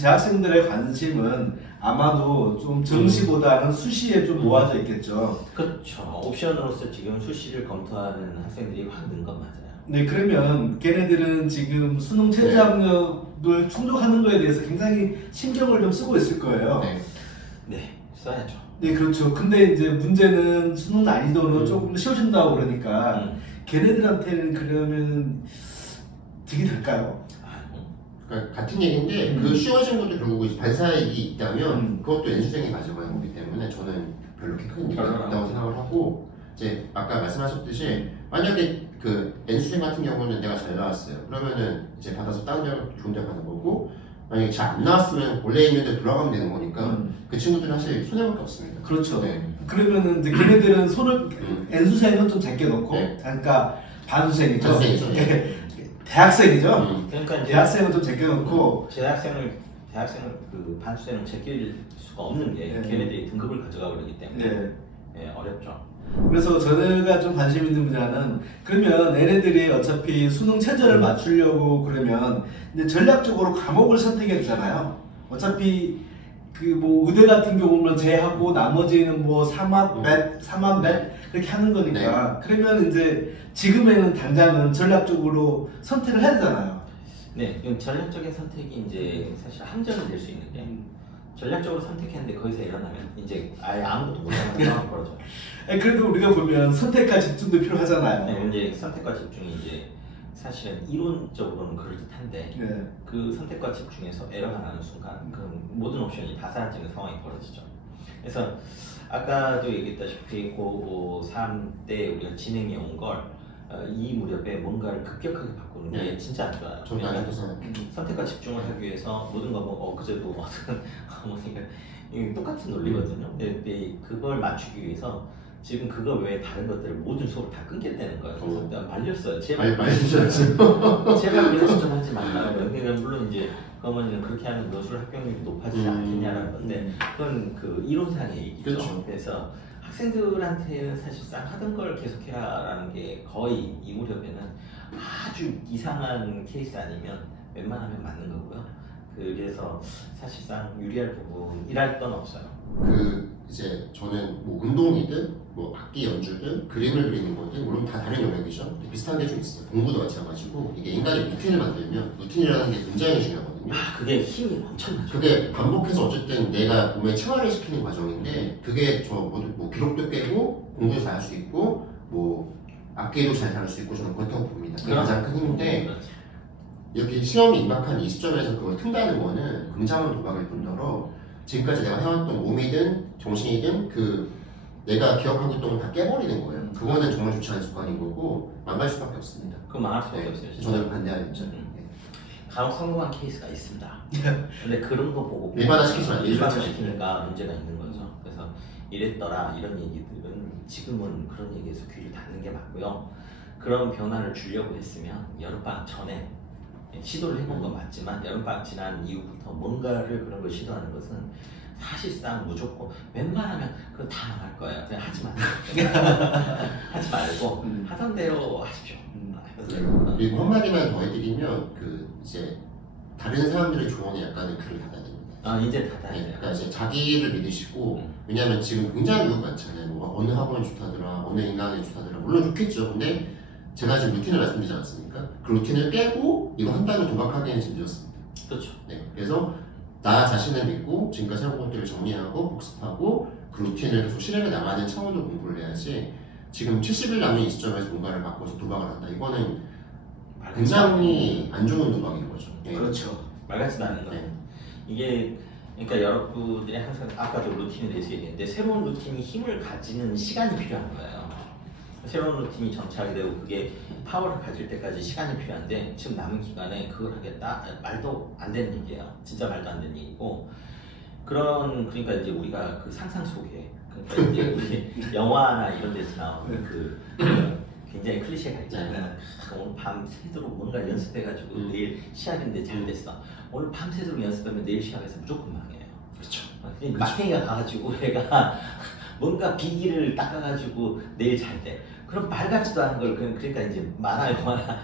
재학생들의 관심은 아마도 좀 정시보다는 수시에 좀 모아져 있겠죠. 그렇죠. 옵션으로서 지금 수시를 검토하는 학생들이 확 는 건 맞아요. 네, 그러면 걔네들은 지금 수능 최저 학력을 충족하는 거에 대해서 굉장히 신경을 좀 쓰고 있을 거예요. 네, 써야죠. 네, 그렇죠. 근데 이제 문제는 수능 난이도는 조금 쉬워진다고 그러니까 걔네들한테는 그러면 득이 될까요? 그러니까 같은 얘기인데 그 쉬워진 것도 결국 반사이익이 있다면 그것도 N수생이 가져가는 거기 때문에 저는 별로 이렇게 큰 의미가 없다고 생각을 하고, 이제 아까 말씀하셨듯이 만약에 그 N수생 같은 경우는 내가 잘 나왔어요. 그러면은 이제 받아서 다른 대학 좋은 대학 가는 거고, 만약에 잘 안 나왔으면 원래 있는 데 돌아가면 되는 거니까 그 친구들은 사실 손해밖에 없습니다. 그렇죠. 네. 그러면은 이제 걔네들은 손을 N수생은 좀 제껴놓고, 그러니까 반수생이죠. 대학생이죠. 그러니까 이제 대학생은 좀 제껴놓고 대학생을 그 반수생을 제낄 수가 없는 게 걔네들이 등급을 가져가 버리기 때문에 어렵죠. 그래서 저희가 좀 관심 있는 분야는, 그러면 얘네들이 어차피 수능 최저를 맞추려고 그러면 근데 전략적으로 과목을 선택해 주잖아요. 어차피 그 뭐 의대 같은 경우는 제하고 나머지는 뭐 3학 몇 그렇게 하는 거니까 그러면 이제 지금에는 당장은 전략적으로 선택을 해야 되잖아요. 네, 그럼 전략적인 선택이 이제 사실 함정이 될 수 있는 게, 전략적으로 선택했는데 거기서 일어나면 이제 아예 아무것도 못하는 상황이 벌어져요. 그래도 우리가 보면 선택과 집중도 필요하잖아요. 네, 이제 선택과 집중이 이제 사실은 이론적으로는 그럴듯한데 그 선택과 집중에서 에러가 나는 순간 그 모든 옵션이 다 사라지는 상황이 벌어지죠. 그래서 아까도 얘기했다시피 고3 때 우리가 진행해 온 걸 이 무렵에 뭔가를 급격하게 바꾸는 게 진짜 안 좋아요. 저는 안 좋아서 선택과 집중을 하기 위해서 모든 거 뭐 엊그제도 어떤 어머니가 똑같은 논리거든요. 근데 그걸 맞추기 위해서 지금 그거 외에 다른 것들 모든 수업을 다 끊겠다는 거예요. 그래서 말렸어요. 제발 제발 그래서 좀 하지 말라고. 그러니까 물론 이제 그 어머니는 그렇게 하면 너술 합격률이 높아지지 않겠냐라는 건데 그건 그 이론상의 얘기죠. 그렇죠. 그래서 학생들한테는 사실상 하던 걸 계속해라라는 게 거의 이 무렵에는 아주 이상한 케이스 아니면 웬만하면 맞는 거고요. 그래서 사실상 유리할 부분이랄 건 없어요. 그 이제 저는 뭐 운동이든 뭐 악기 연주든 그림을 그리는 거든 물론 다 다른 영역이죠. 비슷한 게 좀 있어요. 공부도 마찬가지고 이게 인간이 루틴을 만들면 루틴이라는 게 굉장히 중요하거든요. 그게 힘이 엄청나죠. 그게 반복해서 어쨌든 내가 몸에 체화를 시키는 과정인데 그게 저 뭐 기록도 깨고 공부도 잘 할 수 있고 뭐 악기도 잘 다룰 수 있고 저는 그렇다고 봅니다. 그게 가장 큰 힘인데 이렇게 시험이 임박한 이 시점에서 그걸 튼다는 거는 굉장한 도박일 뿐더러 지금까지 내가 해왔던 몸이든 정신이든 그 내가 기억하고 있던 걸 다 깨버리는 거예요. 그거는 정말 좋지 않은 습관인 거고 망갈 수밖에 없습니다. 그럼 망할 수밖에 없어요. 진짜. 저는 반대하는 입장. 간혹 성공한 케이스가 있습니다. 근데 그런 거 보고 일반화시키니까 문제가 있는 거죠. 그래서 이랬더라 이런 얘기들은 지금은 그런 얘기에서 귀를 닫는 게 맞고요. 그런 변화를 주려고 했으면 여름방학 전에 시도를 해본 건 맞지만 여름방학 지난 이후부터 뭔가를 그런 걸 시도하는 것은 사실상 무조건 웬만하면 그건 다 망할 거예요. 그냥 하지 마세요. 하지 말고 하던 대로 하십시오. 그리고 한마디만 더 해드리면 그 이제 다른 사람들의 조언에 약간은 귀를 닫아야 됩니다. 이제 닫아야 돼요. 그러니까 이제 자기를 믿으시고 왜냐하면 지금 굉장히 유혹 많잖아요. 뭐 어느 학원이 좋다더라, 어느 인강이 좋다더라. 물론 좋겠죠. 근데 제가 지금 루틴을 말씀드리지 않았습니까? 그 루틴을 깨고 이거 한다고 도박하기에는 지금 늦었습니다. 그렇죠. 네, 그래서 나 자신을 믿고 지금까지 해온 것들을 정리하고 복습하고 그 루틴을 계속 실행해 나가는 차원으로 공부를 해야지 지금 70일 남은 이 시점에서 뭔가를 바꿔서 도박을 한다. 이거는 굉장히 안 좋은 도박인 거죠. 네. 그렇죠. 말 같지도 않은 거예요. 이게 그러니까 여러분들이 항상 아까도 루틴에 대해서 얘기했는데 새로운 루틴이 힘을 가지는 시간이 필요한 거예요. 새로운 루틴이 정착이 되고 그게 파워를 가질 때까지 시간이 필요한데 지금 남은 기간에 그걸 하겠다? 말도 안 되는 얘기예요. 진짜 말도 안 되는 얘기고 그러니까 이제 우리가 그 상상 속에 그러니까 이제 우리 영화나 이런 데서 나오는 그 굉장히 클리셰가 있잖아요. 오늘 밤새도록 뭔가 연습해가지고 내일 시합인데 잘 됐어. 오늘 밤새도록 연습하면 내일 시합에서 무조건 망해요. 그렇죠. 마탱이가 가가지고 얘가 뭔가 비기를 닦아가지고 내일 잘 돼. 그럼 말 같지도 않은 걸 그러니까 이제 만화 영화나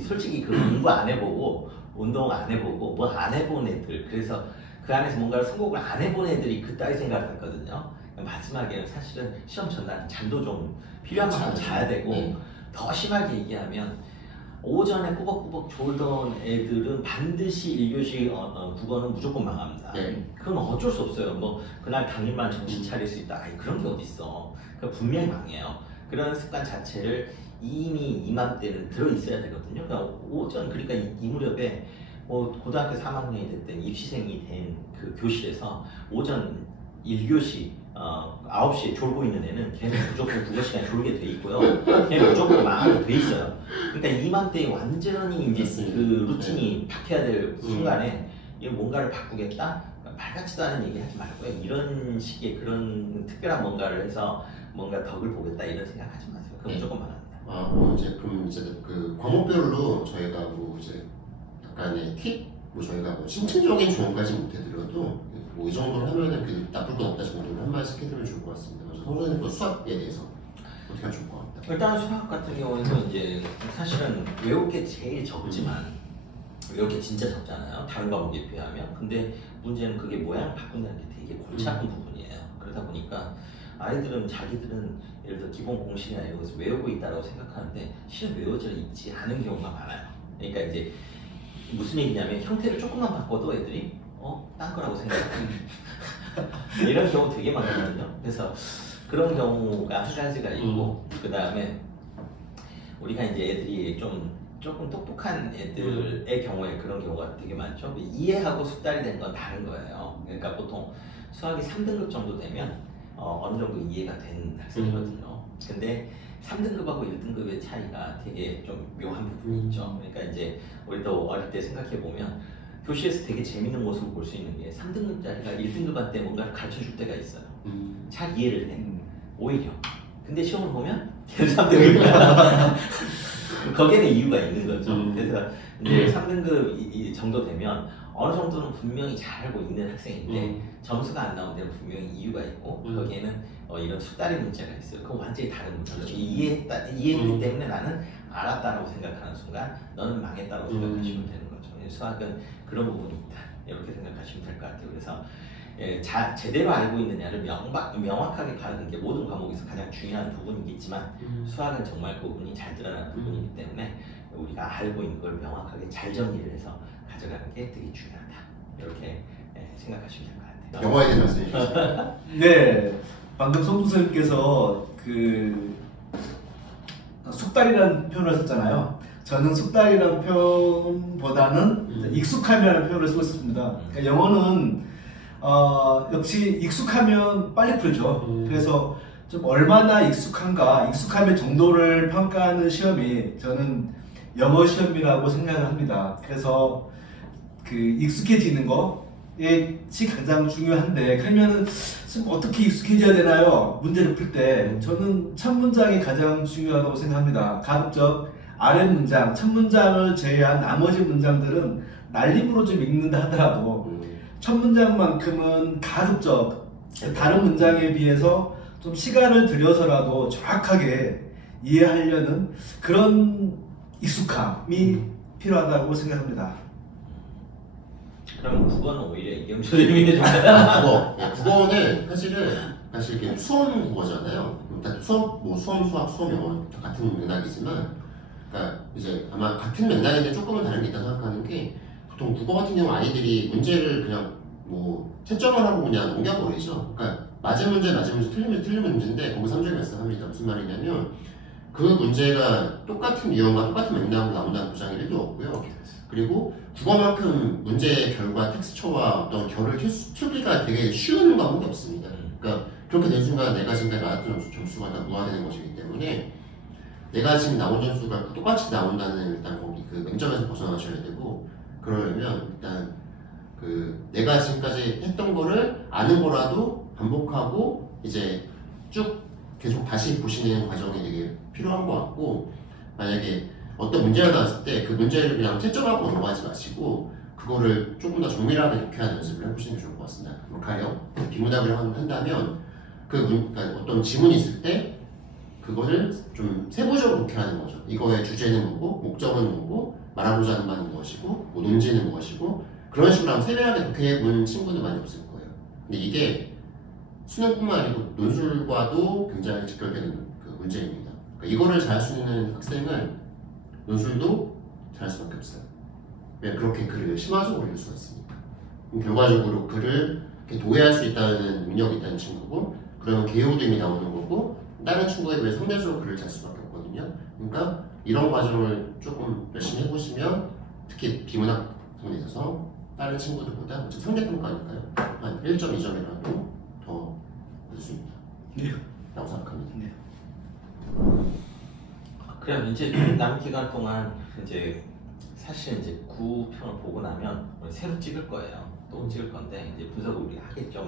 솔직히 그 공부 안 해보고 운동 안 해보고 뭐 안 해본 애들 그래서 그 안에서 뭔가를 성공을 안 해본 애들이 그따위 생각을 했거든요. 마지막에는 사실은 시험 전날 잠도 좀 필요한 만큼 자야 되고 네. 더 심하게 얘기하면 오전에 꾸벅꾸벅 졸던 애들은 반드시 1교시 국어는 무조건 망합니다. 네. 그건 어쩔 수 없어요. 뭐 그날 당일만 정신 차릴 수 있다. 아니, 그런 게 어딨어. 그러니까 분명히 망해요. 그런 습관 자체를 이미 이맘때는 들어있어야 되거든요. 그러니까 오전 그러니까 이 무렵에 고등학교 3학년이 됐든 입시생이 된 그 교실에서 오전 1교시 9시에 졸고 있는 애는 걔는 무조건 국어 시간에 졸게 돼 있고요. 걔는 무조건 망하게 돼 있어요. 그러니까 이맘때에 완전히 이제 그 루틴이 바뀌어야 될 순간에 뭔가를 바꾸겠다? 말 같지도 않은 얘기 하지 말고요. 이런 식의 그런 특별한 뭔가를 해서 뭔가 덕을 보겠다 이런 생각하지 마세요. 그럼 무조건 망합니다. 이제 그럼 이제 그 과목별로 저희가 뭐 이제 약간의 팁? 뭐 저희가 뭐 심층적인 조언까지 못해드려도 뭐 이 정도로 하면은 그 나쁠 건 없다 정도로 한 말씩 해드리면 좋을 것 같습니다. 그래서 성전님 또 수학에 대해서 어떻게 하면 좋을 것 같다. 일단 수학 같은 경우에는 이제 사실은 외울 게 제일 적지만 외울 게 진짜 적잖아요. 다른 과목에 비하면. 근데 문제는 그게 모양 바꾼다는 게 되게 골치 아픈 부분이에요. 그러다 보니까 아이들은 자기들은 예를 들어 기본 공식이나 이런 것을 외우고 있다고 생각하는데 실은 외워져 있지 않은 경우가 많아요. 그러니까 이제 무슨 얘기냐면 형태를 조금만 바꿔도 애들이 딴 거라고 생각해요. 이런 경우 되게 많거든요. 그래서 그런 경우가 한 가지가 있고 그 다음에 우리가 이제 애들이 조금 똑똑한 애들의 경우에 그런 경우가 되게 많죠. 이해하고 숙달이 된 건 다른 거예요. 그러니까 보통 수학이 3등급 정도 되면 어느 정도 이해가 된 학생이거든요. 근데 3등급하고 1등급의 차이가 되게 좀 묘한 부분이 있죠. 그러니까 이제 우리도 어릴 때 생각해 보면 교실에서 되게 재밌는 모습을 볼 수 있는 게 3등급짜리가 1등급한테 뭔가를 가르쳐 줄 때가 있어요. 잘 이해를 해. 오히려. 근데 시험을 보면 걔는 3등급이야. 거기에는 이유가 있는 거죠. 그래서 이제 3등급 정도 되면 어느 정도는 분명히 잘 알고 있는 학생인데 점수가 안 나온 데는 분명히 이유가 있고 거기에는 이런 숙달의 문제가 있어요. 그건 완전히 다른 문제죠. 이해했기 때문에 나는 알았다라고 생각하는 순간 너는 망했다고 생각하시면 되는 거죠. 수학은 그런 부분이 있다. 이렇게 생각하시면 될 것 같아요. 그래서 제대로 알고 있느냐를 명확하게 가르는 게 모든 과목에서 가장 중요한 부분이겠지만 수학은 정말 그 부분이 잘 드러나는 부분이기 때문에 우리가 알고 있는 걸 명확하게 잘 정리를 해서 가져가는 게 되게 중요하다. 이렇게 생각하시면 될 것 같아요. 영어에 대한 말씀해 주세요. 네, 방금 송도 선생님께서 그 숙달이라는 표현을 썼잖아요. 저는 숙달이라는 표현보다는 익숙함이라는 표현을 쓰고 있습니다. 그러니까 영어는 역시 익숙하면 빨리 풀죠. 그래서 좀 얼마나 익숙한가, 익숙함의 정도를 평가하는 시험이 저는 영어 시험이라고 생각을 합니다. 그래서 그 익숙해지는 것이 가장 중요한데 그러면은 어떻게 익숙해져야 되나요? 문제를 풀 때 저는 첫 문장이 가장 중요하다고 생각합니다. 가급적 아래 문장, 첫 문장을 제외한 나머지 문장들은 날림으로 좀 읽는다 하더라도 첫 문장만큼은 가급적 다른 문장에 비해서 좀 시간을 들여서라도 정확하게 이해하려는 그런 익숙함이 필요하다고 생각합니다. 그럼 국어는 오히려 이경주 선생님이 해줍니다. 국어는 사실 이게 수험 국어잖아요. 수험 수학, 수험 영어 다 같은 맥락이지만, 그러니까 이제 아마 같은 맥락인데 조금은 다른 게 있다고 생각하는 게 보통 국어 같은 경우 아이들이 문제를 그냥 뭐 채점을 하고 그냥 넘겨버리죠. 그러니까 맞은 문제, 틀린 문제인데 거기 3점이 발생합니다. 무슨 말이냐면 그 문제가 똑같은 유형과 똑같은 맥락으로 나온다는 보장이 1도 없고요. 그리고 국어만큼 문제의 결과 텍스처와 어떤 결을 튜기가 되게 쉬운 과목이 없습니다. 그러니까 그렇게 된 순간 내가 지금까지 나왔던 점수가 다 무화되는 것이기 때문에 내가 지금 나온 점수가 똑같이 나온다는 일단 거기 그 맹점에서 벗어나셔야 되고, 그러려면 일단 그 내가 지금까지 했던 거를 아는 거라도 반복하고 이제 쭉 계속 다시 보시는 과정이 되게 필요한 것 같고, 만약에 어떤 문제가 나왔을 때 그 문제를 그냥 채점하고 넘어가지 마시고 그거를 조금 더 정밀하게 독해하는 연습을 해보시는 게 좋을 것 같습니다. 가령 비문학을 한다면 그러니까 어떤 지문이 있을 때 그거를 좀 세부적으로 독해하는 거죠. 이거의 주제는 뭐고, 목적은 뭐고, 말하고자 하는 바는 무엇이고, 뭐 논지는 무엇이고, 그런 식으로 한번 세밀하게 독해본 친구도 많이 없을 거예요. 근데 이게 수능뿐만 아니고 논술과도 굉장히 직결되는 그 문제입니다. 그러니까 이거를 잘할 수 있는 학생은 논술도 잘할 수밖에 없어요. 왜 그렇게 글을 심화적으로 읽을 수가 있으니까. 결과적으로 글을 이렇게 도해할 수 있다는 능력이 있다는 친구고, 그러면 개요됨이 나오는 거고, 다른 친구에 비해 상대적으로 글을 잘 수밖에 없거든요. 그러니까 이런 과정을 조금 열심히 해보시면, 특히 비문학 부분에 있어서 다른 친구들보다 상대평가니까요, 한 1점, 2점이라도 더 받을 수 있다. 네. 라고 생각합니다. 네. 그래요. 이제 남은 기간 동안 이제 사실 이제 9편을 보고 나면 우리 새로 찍을 거예요. 또 찍을 건데 이제 분석을 우리가 하겠죠.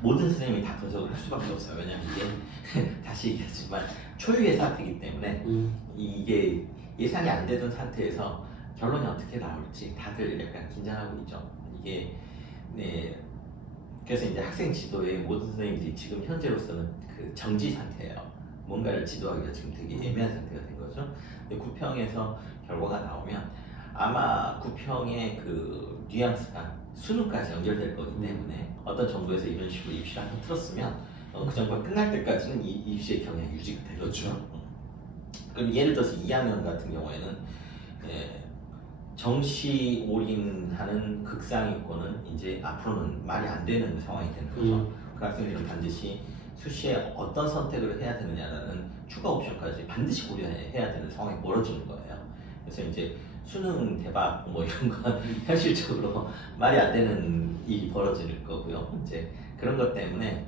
모든 선생님이 다 분석을 할 수밖에 없어요. 왜냐면 이게 다시 얘기하지만 초유의 사태이기 때문에 이게 예상이 안 되던 상태에서 결론이 어떻게 나올지 다들 약간 긴장하고 있죠. 이게 네. 그래서 이제 학생 지도에 모든 선생님들이 지금 현재로서는 그 정지 상태예요. 뭔가를 지도하기가 지금 되게 애매한 상태가 된 거죠. 근데 9평에서 결과가 나오면 아마 9평의 그 뉘앙스가 수능까지 연결될 거기 때문에 어떤 정도에서 이런 식으로 입시를 한번 틀었으면 그 정도가 끝날 때까지는 이 입시의 경향이 유지가 되겠죠. 그럼 예를 들어서 2학년 같은 경우에는 정시 올인하는 극상위권은 이제 앞으로는 말이 안 되는 상황이 되는 거죠. 그 학생들은 반드시 수시에 어떤 선택을 해야 되느냐라는 추가 옵션까지 반드시 고려해야 되는 상황이 멀어지는 거예요. 그래서 이제 수능 대박 뭐 이런 건 현실적으로 말이 안 되는 일이 벌어질 거고요. 이제 그런 것 때문에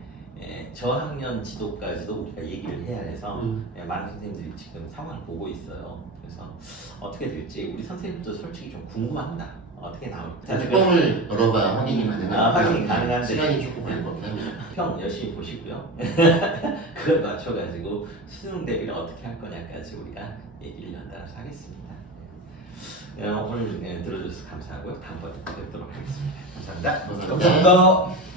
저학년 지도까지도 우리가 얘기를 해야 해서 많은 선생님들이 지금 상황을 보고 있어요. 그래서 어떻게 될지 우리 선생님도 솔직히 좀 궁금합니다. 어떻게 나올지. 뚜껑을 열어봐야 확인이 가능합니다. 확인이 가능한데 시간이 조금 걸릴 것 같긴 합니다. 평 열심히 보시고요. 그걸 맞춰가지고 수능 대비를 어떻게 할 거냐까지 우리가 얘기를 연달아서 하겠습니다. 오늘 들어주셔서 감사하고요. 다음번에 뵙도록 하겠습니다. 감사합니다. 감사합니다.